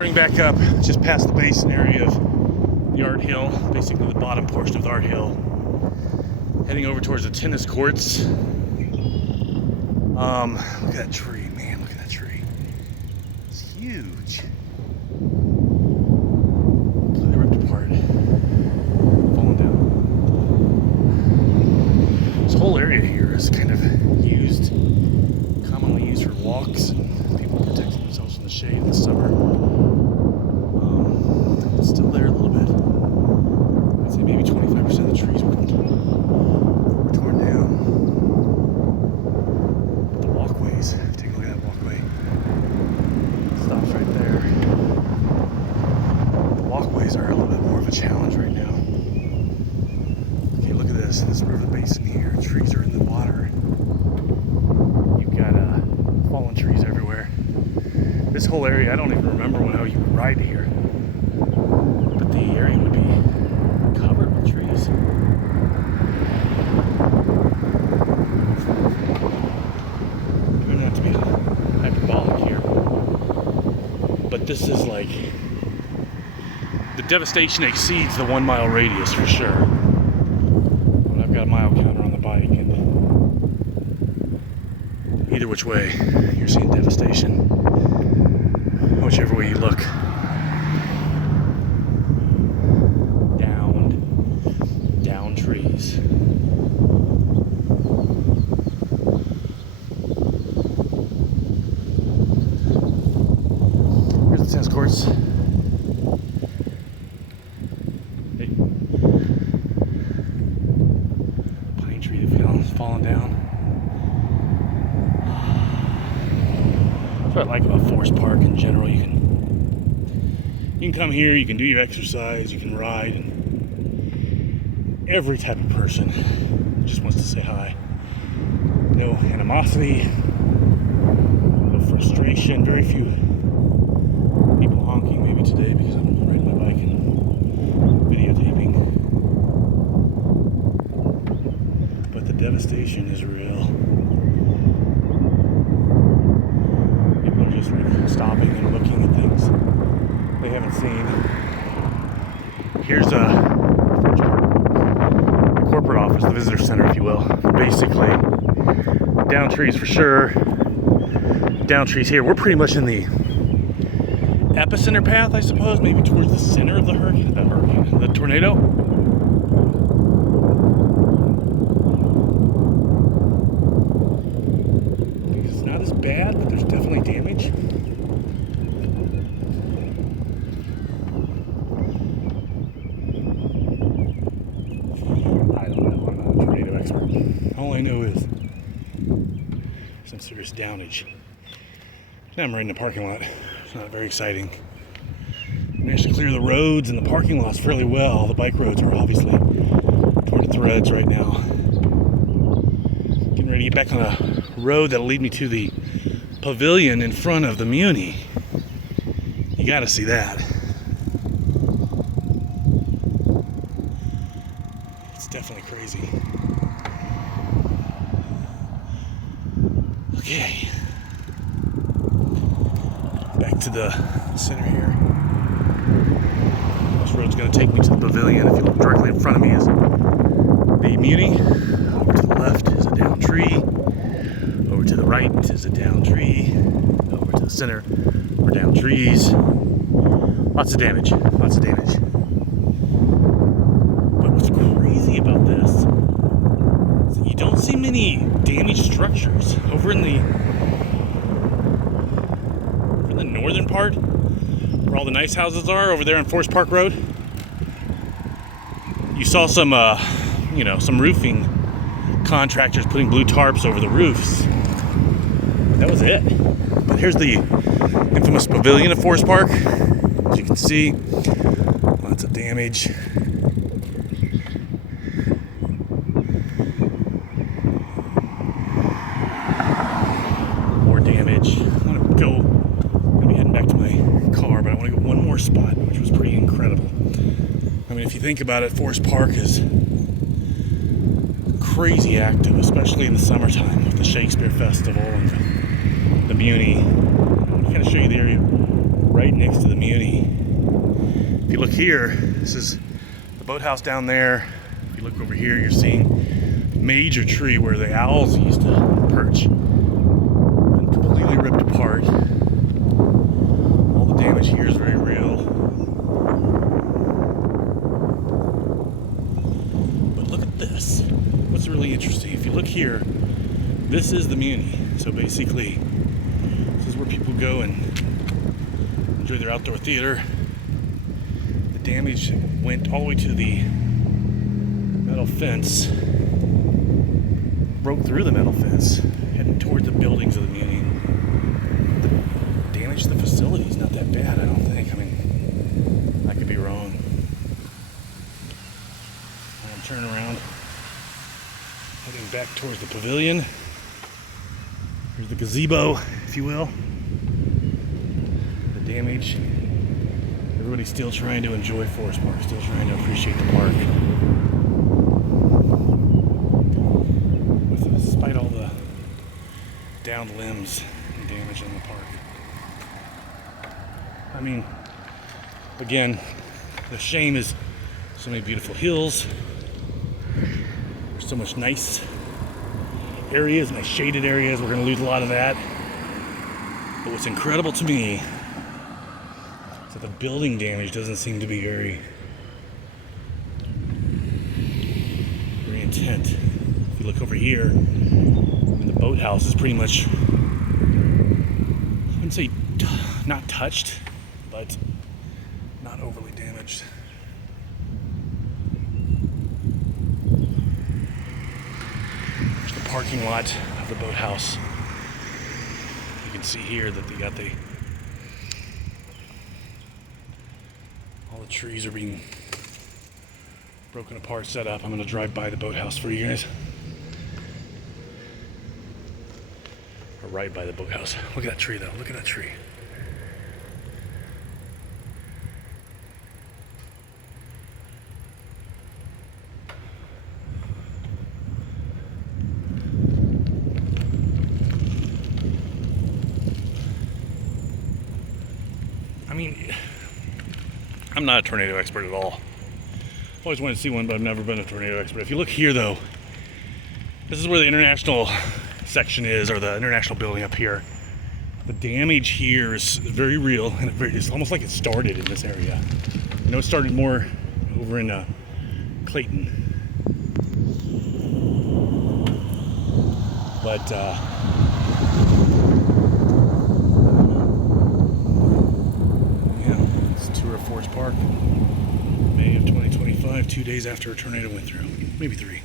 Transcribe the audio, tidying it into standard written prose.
Turning back up just past the basin area of the Art Hill, basically the bottom portion of the Art Hill, heading over towards the tennis courts. Look at that tree, man, look at that tree. It's huge. Completely ripped apart, falling down. This whole area here is kind of commonly used for walks and people protecting themselves from the shade in the summer. It's still there a little bit. I'd say maybe 25% of the trees were torn down. But the walkways, take a look at that walkway. It stops right there. The walkways are a little bit more of a challenge right now. Okay, look at this. This river basin here. Trees are in the water. You've got fallen trees everywhere. This whole area, I don't even remember how you would ride here. But the area would be covered with trees. Trying not to be hyperbolic here, but this is like, the devastation exceeds the 1 mile radius for sure. When I've got a mile counter on the bike, and either which way, you're seeing devastation. Whichever way you look. Down trees. Here's the tennis courts. Hey. Pine tree that's fallen down. That's what I like about Forest Park in general. You can come here, you can do your exercise, you can ride, and every type of person just wants to say hi. No animosity, no frustration, very few people honking maybe today because I'm riding my bike and videotaping. But the devastation is real. People are just like stopping and looking at things they haven't seen. Here's a corporate office, the visitor center, if you will. Basically, down trees for sure. Down trees here. We're pretty much in the epicenter path, I suppose, maybe towards the center of the tornado. It's not as bad, but there's definitely damage. All I know is some serious downage. Now I'm right in the parking lot. It's not very exciting. Managed to clear the roads and the parking lots fairly well. The bike roads are obviously torn to threads right now. Getting ready to get back on a road that'll lead me to the pavilion in front of the Muni. You gotta see that. It's definitely crazy. Okay, back to the center here. This road's going to take me to the pavilion. If you look directly in front of me is the Muni. Over to the left is a down tree. Over to the right is a down tree. Over to the center are down trees. Lots of damage. Lots of damage. But what's crazy about this is that you don't see many damaged structures over in the northern part where all the nice houses are over there on Forest Park Road. You saw some some roofing contractors putting blue tarps over the roofs. That was it. But here's the infamous pavilion of Forest Park. As you can see, lots of damage. Spot, which was pretty incredible. I mean, if you think about it, Forest Park is crazy active, especially in the summertime with the Shakespeare Festival and the Muni. I'm going to show you the area right next to the Muni. If you look here, this is the boathouse down there. If you look over here, you're seeing a major tree where the owls used to perch. Been completely ripped apart. All the damage here is very real. But look at this. What's really interesting, if you look here, this is the Muni. So basically, this is where people go and enjoy their outdoor theater. The damage went all the way to the metal fence, broke through the metal fence, heading toward the buildings of the Muni. The damage to the facility is not that bad, I don't think. I mean, I could be wrong. I'm turning around, heading back towards the pavilion. Here's the gazebo, if you will. The damage. Everybody's still trying to enjoy Forest Park, still trying to appreciate the park. Despite all the downed limbs and damage in the park. I mean, again, the shame is so many beautiful hills. There's so much nice areas, nice shaded areas. We're going to lose a lot of that. But what's incredible to me is that the building damage doesn't seem to be very intense. If you look over here, the boathouse is pretty much, I wouldn't say not touched, but not overly damaged. There's the parking lot of the boathouse. You can see here that they got all the trees are being broken apart, set up. I'm going to drive by the boathouse for you guys. Or right by the boathouse. Look at that tree though. Look at that tree. I mean, I'm not a tornado expert at all. I've always wanted to see one, but I've never been a tornado expert. If you look here though, this is where the international section is, or the international building up here. The damage here is very real, and it's almost like it started in this area. I know it started more over in Clayton, but yeah, it's a tour of Forest Park, May of 2025, 2 days after a tornado went through, maybe 3.